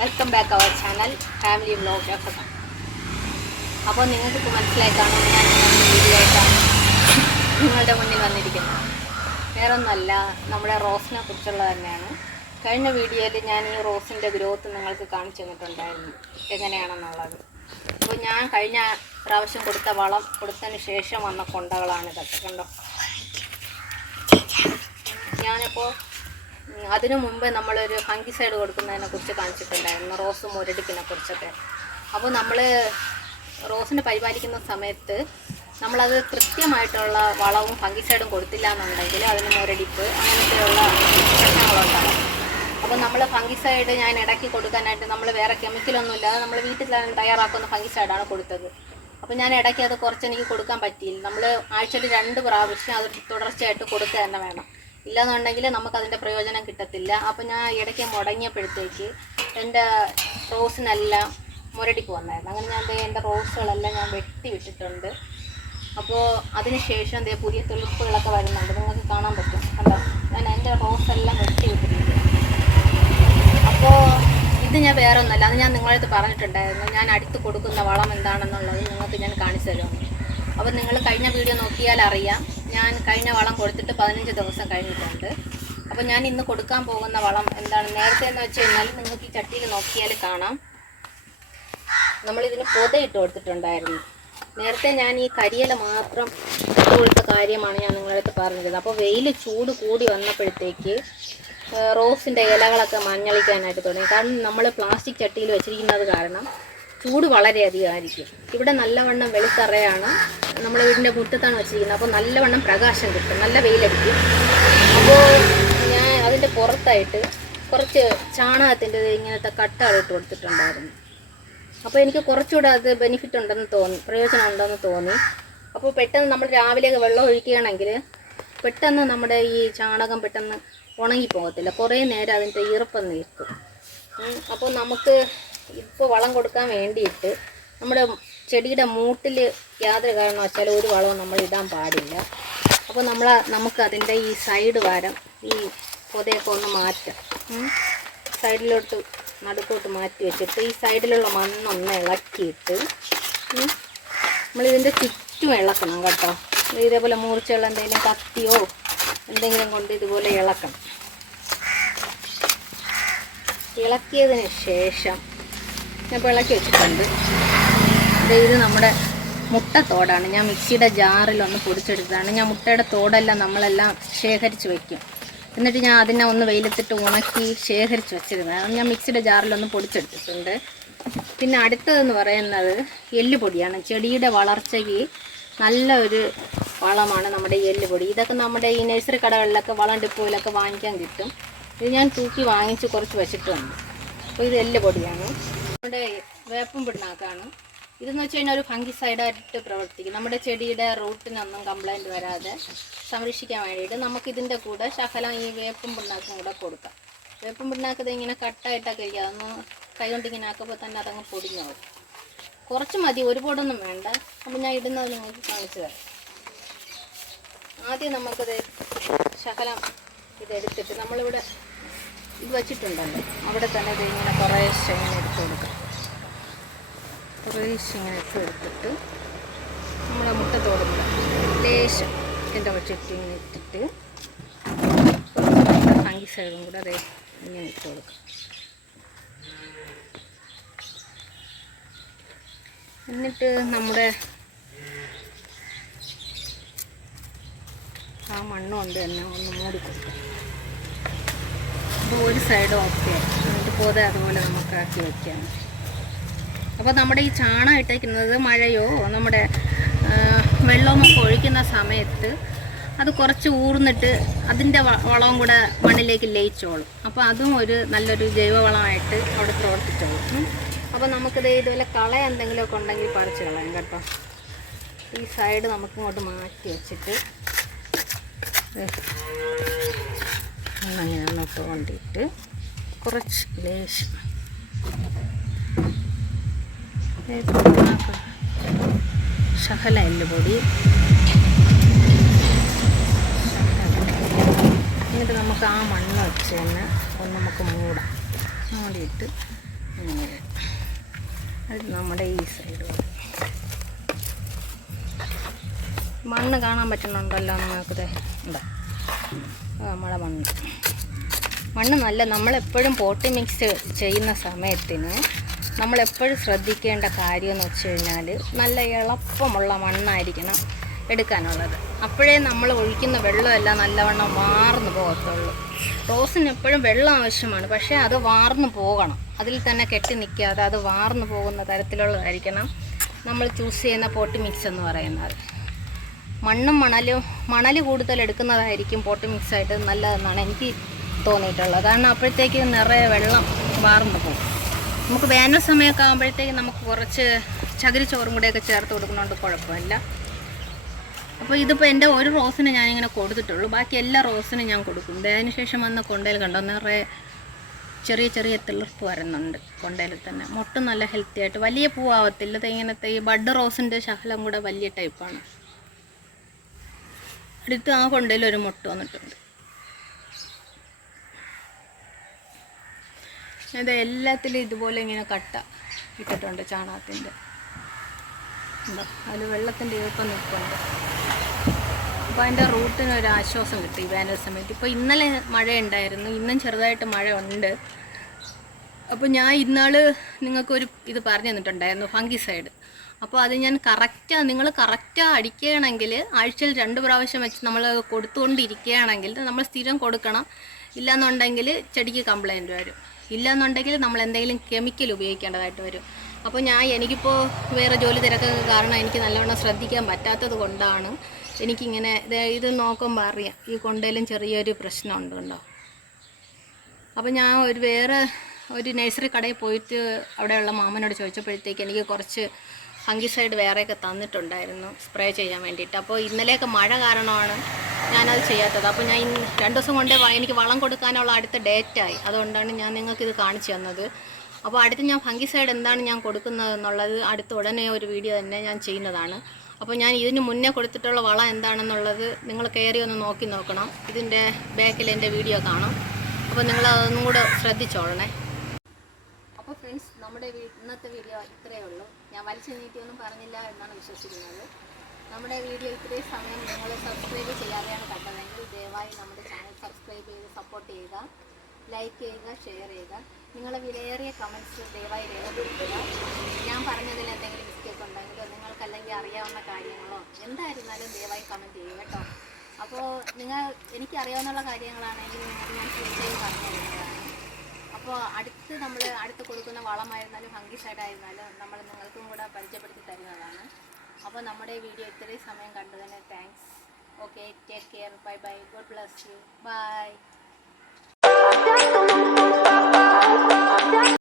Welcome back our channel family vlog ഒക്കെ. അപ്പോൾ നിങ്ങൾക്ക് മനസ്സിലായി കാണും ഞാൻ വീഡിയോ ആയിട്ടാണ് നിങ്ങളുടെ മുന്നിൽ വന്നിരിക്കുന്നത്. വേറൊന്നല്ല, നമ്മുടെ റോസിനെ കുറിച്ചുള്ള തന്നെയാണ്. കഴിഞ്ഞ വീഡിയോയിൽ ഞാൻ ഈ റോസിൻ്റെ ഗ്രോത്ത് നിങ്ങൾക്ക് കാണിച്ചു തന്നിട്ടുണ്ടായിരുന്നു എങ്ങനെയാണെന്നുള്ളത്. അപ്പോൾ ഞാൻ കഴിഞ്ഞ പ്രാവശ്യം കൊടുത്ത വളം കൊടുത്തതിന് ശേഷം വന്ന കൊണ്ടകളാണ് ഇതൊക്കെ. കണ്ടോ, ഞാനിപ്പോൾ അതിനു മുമ്പ് നമ്മളൊരു ഫംഗിസൈഡ് കൊടുക്കുന്നതിനെ കുറിച്ച് കാണിച്ചിട്ടുണ്ടായിരുന്നു, റോസ് മുരടിപ്പിനെ കുറിച്ചൊക്കെ. അപ്പോൾ നമ്മൾ റോസിനെ പരിപാലിക്കുന്ന സമയത്ത് നമ്മളത് കൃത്യമായിട്ടുള്ള വളവും ഫംഗിസൈഡും കൊടുത്തില്ല എന്നുണ്ടെങ്കിൽ അതിന് മുരടിപ്പ് അങ്ങനത്തെയുള്ള പ്രശ്നങ്ങളുണ്ടാകും. അപ്പോൾ നമ്മൾ ഫംഗിസൈഡ് ഞാൻ ഇടയ്ക്ക് കൊടുക്കാനായിട്ട് നമ്മൾ വേറെ കെമിക്കലൊന്നും ഇല്ലാതെ നമ്മൾ വീട്ടിൽ തയ്യാറാക്കുന്ന ഫംഗിസൈഡാണ് കൊടുത്തത്. അപ്പോൾ ഞാൻ ഇടയ്ക്ക് അത് കുറച്ച് എനിക്ക് കൊടുക്കാൻ പറ്റിയില്ല. നമ്മൾ ആഴ്ചയിൽ 2 പ്രാവശ്യം അത് തുടർച്ചയായിട്ട് കൊടുക്കുക തന്നെ വേണം, ഇല്ലെന്നുണ്ടെങ്കിൽ നമുക്കതിൻ്റെ പ്രയോജനം കിട്ടത്തില്ല. അപ്പോൾ ഞാൻ ഇടയ്ക്ക് മുടങ്ങിയപ്പോഴത്തേക്ക് എൻ്റെ റോസിനെല്ലാം മുരടിപ്പ് വന്നായിരുന്നു. അങ്ങനെ ഞാൻ എൻ്റെ റോസുകളെല്ലാം ഞാൻ വെട്ടി വിട്ടിട്ടുണ്ട്. അപ്പോൾ അതിന് ശേഷം പുതിയ തുളുപ്പുകളൊക്കെ വരുന്നുണ്ട്, നിങ്ങൾക്ക് കാണാൻ പറ്റും. കണ്ടോ, ഞാൻ എൻ്റെ റോസെല്ലാം വെട്ടി വിട്ടിട്ടുണ്ട്. അപ്പോൾ ഇത് ഞാൻ വേറെ ഒന്നല്ല, അത് ഞാൻ നിങ്ങളടുത്ത് പറഞ്ഞിട്ടുണ്ടായിരുന്നു. ഞാൻ അടുത്ത് കൊടുക്കുന്ന വളം എന്താണെന്നുള്ളത് നിങ്ങൾക്ക് ഞാൻ കാണിച്ചു തരുമെന്ന്. അപ്പോൾ നിങ്ങൾ കഴിഞ്ഞ വീഡിയോ നോക്കിയാൽ അറിയാം, ഞാൻ കഴിഞ്ഞ വളം കൊടുത്തിട്ട് 15 ദിവസം കഴിഞ്ഞിട്ടുണ്ട്. അപ്പോൾ ഞാൻ ഇന്ന് കൊടുക്കാൻ പോകുന്ന വളം എന്താണ് നേരത്തെ എന്ന് വെച്ച് കഴിഞ്ഞാൽ നിങ്ങൾക്ക് ഈ ചട്ടിയിൽ നോക്കിയാൽ കാണാം, നമ്മളിതിന് പൊതയിട്ട് കൊടുത്തിട്ടുണ്ടായിരുന്നു. നേരത്തെ ഞാൻ ഈ കരിയില മാത്രം ഇട്ട് കൊടുത്ത കാര്യമാണ് ഞാൻ നിങ്ങളടുത്ത് പറഞ്ഞത്. അപ്പോൾ വെയിൽ ചൂട് കൂടി വന്നപ്പോഴത്തേക്ക് റോസിൻ്റെ ഇലകളൊക്കെ മഞ്ഞളിക്കാനായിട്ട് തുടങ്ങി. കാരണം നമ്മൾ പ്ലാസ്റ്റിക് ചട്ടിയിൽ വെച്ചിരിക്കുന്നത് കാരണം ചൂട് വളരെയധികം ആയിരിക്കും. ഇവിടെ നല്ലവണ്ണം വെളുത്തറയാണ്, നമ്മൾ വീടിൻ്റെ മുറ്റത്താണ് വെച്ചിരിക്കുന്നത്. അപ്പോൾ നല്ലവണ്ണം പ്രകാശം കിട്ടും, നല്ല വെയിലടിക്കും. അപ്പോൾ ഞാൻ അതിൻ്റെ പുറത്തായിട്ട് കുറച്ച് ചാണകത്തിൻ്റെ ഇങ്ങനത്തെ കട്ടകൾ ഇട്ട് കൊടുത്തിട്ടുണ്ടായിരുന്നു. അപ്പോൾ എനിക്ക് കുറച്ചുകൂടെ അത് ബെനിഫിറ്റ് ഉണ്ടെന്ന് തോന്നി, പ്രയോജനം ഉണ്ടെന്ന് തോന്നി. അപ്പോൾ പെട്ടെന്ന് നമ്മൾ രാവിലെയൊക്കെ വെള്ളം ഒഴിക്കുകയാണെങ്കിൽ പെട്ടെന്ന് നമ്മുടെ ഈ ചാണകം പെട്ടെന്ന് ഉണങ്ങിപ്പോകത്തില്ല, കുറേ നേരം അതിൻ്റെ ഈർപ്പം നിൽക്കും. അപ്പോൾ നമുക്ക് ഇപ്പോൾ വളം കൊടുക്കാൻ വേണ്ടിയിട്ട് നമ്മുടെ ചെടിയുടെ മൂട്ടിൽ യാതൊരു കാരണവശാലും ഒരു വളവും നമ്മൾ ഇടാൻ പാടില്ല. അപ്പോൾ നമുക്ക് അതിൻ്റെ ഈ സൈഡ് വാരം ഈ പൊതയൊക്കെ ഒന്ന് മാറ്റാം, സൈഡിലോട്ട് നടുക്കോട്ട് മാറ്റി വെച്ചിട്ട് ഈ സൈഡിലുള്ള മണ്ണൊന്ന് ഇളക്കിയിട്ട് നമ്മളിതിൻ്റെ ചുറ്റും ഇളക്കണം കേട്ടോ. ഇതേപോലെ മൂർച്ചയുള്ള എന്തെങ്കിലും കത്തിയോ എന്തെങ്കിലും കൊണ്ട് ഇതുപോലെ ഇളക്കണം. ഇളക്കിയതിന് ശേഷം ഞാൻ ഇപ്പോൾ ഇളക്കി വെച്ചിട്ടുണ്ട്. ഇത് നമ്മുടെ മുട്ടത്തോടാണ്, ഞാൻ മിക്സിയുടെ ജാറിലൊന്ന് പൊടിച്ചെടുത്തതാണ്. ഞാൻ മുട്ടയുടെ തോടെല്ലാം നമ്മളെല്ലാം ശേഖരിച്ച് വയ്ക്കും, എന്നിട്ട് ഞാൻ അതിനെ ഒന്ന് വെയിലത്തിട്ട് ഉണക്കി ശേഖരിച്ച് വെച്ചിരുന്നത്. അത് ഞാൻ മിക്സിയുടെ ജാറിലൊന്ന് പൊടിച്ചെടുത്തിട്ടുണ്ട്. പിന്നെ അടുത്തതെന്ന് പറയുന്നത് എല്ലുപൊടിയാണ്. ചെടിയുടെ വളർച്ചയ്ക്ക് നല്ല ഒരു വളമാണ് നമ്മുടെ എല്ലുപൊടി. ഇതൊക്കെ നമ്മുടെ ഈ നഴ്സറി കടകളിലൊക്കെ വളം ഡിപ്പോയിലൊക്കെ വാങ്ങിക്കാൻ കിട്ടും. ഇത് ഞാൻ തൂക്കി വാങ്ങിച്ച് കുറച്ച് വെച്ചിട്ടുണ്ട്. അപ്പോൾ ഇത് എല്ലുപൊടിയാണ്. നമ്മുടെ വേപ്പും പിണ്ണാക്കാണ്. ഇതെന്ന് വെച്ച് കഴിഞ്ഞാൽ ഒരു ഫംഗിസൈഡായിട്ട് പ്രവർത്തിക്കും. നമ്മുടെ ചെടിയുടെ റൂട്ടിനൊന്നും കംപ്ലൈൻറ്റ് വരാതെ സംരക്ഷിക്കാൻ വേണ്ടിയിട്ട് നമുക്കിതിൻ്റെ കൂടെ ശകലം ഈ വേപ്പും പിണ്ണാക്കും കൂടെ കൊടുക്കാം. വേപ്പും പിണ്ണാക്കത് ഇങ്ങനെ കട്ടായിട്ടൊക്കെ ഇരിക്കുക, അതൊന്ന് കൈകൊണ്ട് ഇങ്ങനെ ആക്കുമ്പോൾ തന്നെ അതങ്ങ് പൊടിഞ്ഞു പോകും. കുറച്ച് മതി, ഒരുപാടൊന്നും വേണ്ട. അപ്പോൾ ഞാൻ ഇടുന്നത് നിങ്ങൾക്ക് കാണിച്ചു തരാം. ആദ്യം നമുക്കത് ശകലം ഇതെടുത്തിട്ട് നമ്മളിവിടെ ഇത് വച്ചിട്ടുണ്ടല്ലോ, അവിടെ തന്നെ ഇത് ഇങ്ങനെ കുറേശ്ശെ ഇങ്ങനെ എടുത്ത് കൊടുക്കാം. കുറേശ്ശെ ഇങ്ങനെ എടുത്തിട്ട് നമ്മുടെ മുട്ടത്തോടും ലേശം എൻ്റെ ചുറ്റും ഇങ്ങനെ ഇട്ടിട്ട് ഫംഗിസൈഡും കൂടെ അതേ ഇങ്ങനെ ഇട്ട് കൊടുക്കാം. എന്നിട്ട് നമ്മുടെ ആ മണ്ണുകൊണ്ട് തന്നെ ഒന്ന് മൂടി കൊടുക്കാം. അപ്പോൾ ഒരു സൈഡ് ഓക്കെ, എന്നിട്ട് പോതെ അതുപോലെ നമുക്കാക്കി വയ്ക്കാം. അപ്പോൾ നമ്മുടെ ഈ ചാണകം ഇട്ടേക്കുന്നത് മഴയോ നമ്മുടെ വെള്ളമൊക്കെ ഒഴിക്കുന്ന സമയത്ത് അത് കുറച്ച് ഊർന്നിട്ട് അതിൻ്റെ വളവും കൂടെ മണ്ണിലേക്ക് ലയിച്ചോളും. അപ്പോൾ അതും ഒരു നല്ലൊരു ജൈവവളമായിട്ട് അവിടെ പ്രവർത്തിച്ചോളും. അപ്പോൾ നമുക്കിത് ഇതുപോലെ കള എന്തെങ്കിലുമൊക്കെ ഉണ്ടെങ്കിൽ പറിച്ച് കളയാം കേട്ടോ. ഈ സൈഡ് നമുക്കിങ്ങോട്ട് മാറ്റി വെച്ചിട്ട് അങ്ങനെ ഒന്ന് തോണ്ടിയിട്ട് കുറച്ച് ലേശം ശകല എല്ലുപൊടി, എന്നിട്ട് നമുക്ക് ആ മണ്ണ് വെച്ച് തന്നെ ഒന്ന് നമുക്ക് മൂടാം. മൂടിയിട്ട് അത് നമ്മുടെ ഈ സൈഡ് മണ്ണ് കാണാൻ പറ്റുന്നുണ്ടല്ലോ നിങ്ങൾക്ക്. എന്താ നമ്മുടെ മണ്ണ് നല്ല, നമ്മളെപ്പോഴും പോട്ടി മിക്സ് ചെയ്യുന്ന സമയത്തിന് നമ്മളെപ്പോഴും ശ്രദ്ധിക്കേണ്ട കാര്യം എന്ന് വെച്ച് കഴിഞ്ഞാൽ നല്ല എളുപ്പമുള്ള മണ്ണായിരിക്കണം എടുക്കാനുള്ളത്. അപ്പോഴേ നമ്മൾ ഒഴിക്കുന്ന വെള്ളമെല്ലാം നല്ലവണ്ണം വാർന്നു പോകത്തുള്ളൂ. റോസിന് എപ്പോഴും വെള്ളം ആവശ്യമാണ്, പക്ഷേ അത് വാർന്നു പോകണം. അതിൽ തന്നെ കെട്ടി നിൽക്കാതെ അത് വാർന്നു പോകുന്ന തരത്തിലുള്ളതായിരിക്കണം നമ്മൾ ചൂസ് ചെയ്യുന്ന പോട്ടി മിക്സ് എന്ന് പറയുന്നത്. മണ്ണും മണൽ കൂടുതൽ എടുക്കുന്നതായിരിക്കും പോട്ടി മിക്സായിട്ട് നല്ലതെന്നാണ് എനിക്ക് തോന്നിയിട്ടുള്ളത്. കാരണം അപ്പോഴത്തേക്ക് നിറയെ വെള്ളം വാർന്നു പോകും. നമുക്ക് വേനൽ സമയമൊക്കെ ആകുമ്പോഴത്തേക്ക് നമുക്ക് കുറച്ച് ചകിരിച്ചോറും കൂടെയൊക്കെ ചേർത്ത് കൊടുക്കുന്നതുകൊണ്ട് കുഴപ്പമില്ല. അപ്പോൾ ഇതിപ്പോൾ എൻ്റെ ഒരു റോസിന് ഞാനിങ്ങനെ കൊടുത്തിട്ടുള്ളൂ, ബാക്കി എല്ലാ റോസിനും ഞാൻ കൊടുക്കും. അതിന് ശേഷം വന്ന കൊണ്ടയിൽ കണ്ടോ നിറയെ ചെറിയ ചെറിയ തിളർപ്പ് വരുന്നുണ്ട് കൊണ്ടയിൽ തന്നെ. മൊട്ടും നല്ല ഹെൽത്തി ആയിട്ട്, വലിയ പൂവാവത്തില്ല. ഇങ്ങനത്തെ ഈ ബഡ് റോസിൻ്റെ ശകലം കൂടെ വലിയ ടൈപ്പാണ്. അടുത്ത് ആ കൊണ്ടയിൽ ഒരു മൊട്ട് വന്നിട്ടുണ്ട്. അത് എല്ലാത്തിലും ഇതുപോലെ ഇങ്ങനെ കട്ട ഇട്ടിട്ടുണ്ട് ചാണകത്തിൻ്റെ. എന്താ അതിൽ വെള്ളത്തിൻ്റെ ഈർപ്പം നിൽപ്പുണ്ട്. അപ്പോൾ അതിൻ്റെ റൂട്ടിന് ഒരു ആശ്വാസം കിട്ടി വേനൽ സമയത്ത്. ഇപ്പോൾ ഇന്നലെ മഴയുണ്ടായിരുന്നു, ഇന്നും ചെറുതായിട്ട് മഴ ഉണ്ട്. അപ്പോൾ ഞാൻ ഇന്നാൾ നിങ്ങൾക്കൊരു ഇത് പറഞ്ഞു തന്നിട്ടുണ്ടായിരുന്നു ഫംഗിസൈഡ്. അപ്പോൾ അത് ഞാൻ നിങ്ങൾ കറക്റ്റാണ് അടിക്കുകയാണെങ്കിൽ ആഴ്ചയിൽ 2 പ്രാവശ്യം വെച്ച് നമ്മൾ കൊടുത്തുകൊണ്ടിരിക്കുകയാണെങ്കിൽ നമ്മൾ സ്ഥിരം കൊടുക്കണം. ഇല്ലയെന്നുണ്ടെങ്കിൽ ചെടിക്ക് കംപ്ലൈൻറ്റ് വരും. ഇല്ലയെന്നുണ്ടെങ്കിൽ നമ്മൾ എന്തെങ്കിലും കെമിക്കൽ ഉപയോഗിക്കേണ്ടതായിട്ട് വരും. അപ്പോൾ എനിക്കിപ്പോൾ വേറെ ജോലി തിരക്കൊക്കെ കാരണം എനിക്ക് നല്ലവണ്ണം ശ്രദ്ധിക്കാൻ പറ്റാത്തത് കൊണ്ടാണ് എനിക്കിങ്ങനെ ഇത് നോക്കുമ്പോൾ അറിയാം ഈ കൊണ്ടയിലും ചെറിയൊരു പ്രശ്നമുണ്ട് കണ്ടോ. അപ്പോൾ ഞാൻ വേറെ ഒരു നഴ്സറി കടയിൽ പോയിട്ട് അവിടെയുള്ള മാമനോട് ചോദിച്ചപ്പോഴത്തേക്ക് എനിക്ക് കുറച്ച് ഫംഗിസൈഡ് വേറെയൊക്കെ തന്നിട്ടുണ്ടായിരുന്നു സ്പ്രേ ചെയ്യാൻ വേണ്ടിയിട്ട്. അപ്പോൾ ഇന്നലെയൊക്കെ മഴ കാരണമാണ് ഞാനത് ചെയ്യാത്തത്. അപ്പോൾ ഞാൻ 2 ദിവസം കൊണ്ടേ എനിക്ക് വളം കൊടുക്കാനുള്ള അടുത്ത ഡേറ്റായി. അതുകൊണ്ടാണ് ഞാൻ നിങ്ങൾക്കിത് കാണിച്ചു തന്നത്. അപ്പോൾ അടുത്ത് ഞാൻ ഫംഗിസൈഡ് എന്താണ് ഞാൻ കൊടുക്കുന്നത് എന്നുള്ളത് അടുത്ത ഉടനെ ഒരു വീഡിയോ തന്നെ ഞാൻ ചെയ്യുന്നതാണ്. അപ്പോൾ ഞാൻ ഇതിന് മുന്നേ കൊടുത്തിട്ടുള്ള വളം എന്താണെന്നുള്ളത് നിങ്ങൾ കയറി ഒന്ന് നോക്കണം. ഇതിൻ്റെ ബാക്കിൽ എൻ്റെ വീഡിയോ കാണാം. അപ്പോൾ നിങ്ങളതൊന്നും കൂടെ ശ്രദ്ധിച്ചോളണേ. അപ്പോൾ ഫ്രണ്ട്സ്, നമ്മുടെ ഇന്നത്തെ വീഡിയോ ഇത്രയേ ഉള്ളൂ. ഞാൻ വലിച്ചു നീട്ടിയൊന്നും പറഞ്ഞില്ല എന്നാണ് വിശ്വസിക്കുന്നത്. നമ്മുടെ വീഡിയോ ഇത്രയും സമയം നിങ്ങൾ സബ്സ്ക്രൈബ് ചെയ്യാതെയാണ് കണ്ടതെങ്കിൽ ദയവായി നമ്മുടെ ചാനൽ സബ്സ്ക്രൈബ് ചെയ്ത് സപ്പോർട്ട് ചെയ്യുക, ലൈക്ക് ചെയ്യുക, ഷെയർ ചെയ്യുക. നിങ്ങളെ വിലയേറിയ കമൻറ്റ്സ് ദയവായി രേഖപ്പെടുത്തുക. ഞാൻ പറഞ്ഞതിൽ എന്തെങ്കിലും മിസ്റ്റേക്ക് ഉണ്ടെങ്കിലോ നിങ്ങൾക്കല്ലെങ്കിൽ അറിയാവുന്ന കാര്യങ്ങളോ എന്തായിരുന്നാലും ദയവായി കമൻറ്റ് ചെയ്യുക കേട്ടോ. അപ്പോൾ എനിക്കറിയാവുന്ന കാര്യങ്ങളാണെങ്കിൽ ഞാൻ തീർച്ചയായും പറഞ്ഞു തരുന്നതാണ്. അപ്പോൾ അടുത്ത് കൊടുക്കുന്ന വളമായിരുന്നാലും ഫംഗിസൈഡ് ആയിരുന്നാലും നമ്മൾ നിങ്ങൾക്കും കൂടെ പരിചയപ്പെടുത്തി തരുന്നതാണ്. അപ്പോൾ നമ്മുടെ വീഡിയോ ഇത്രയും സമയം കണ്ടതിന് thanks. Okay, take care, bye bye, God bless you, by.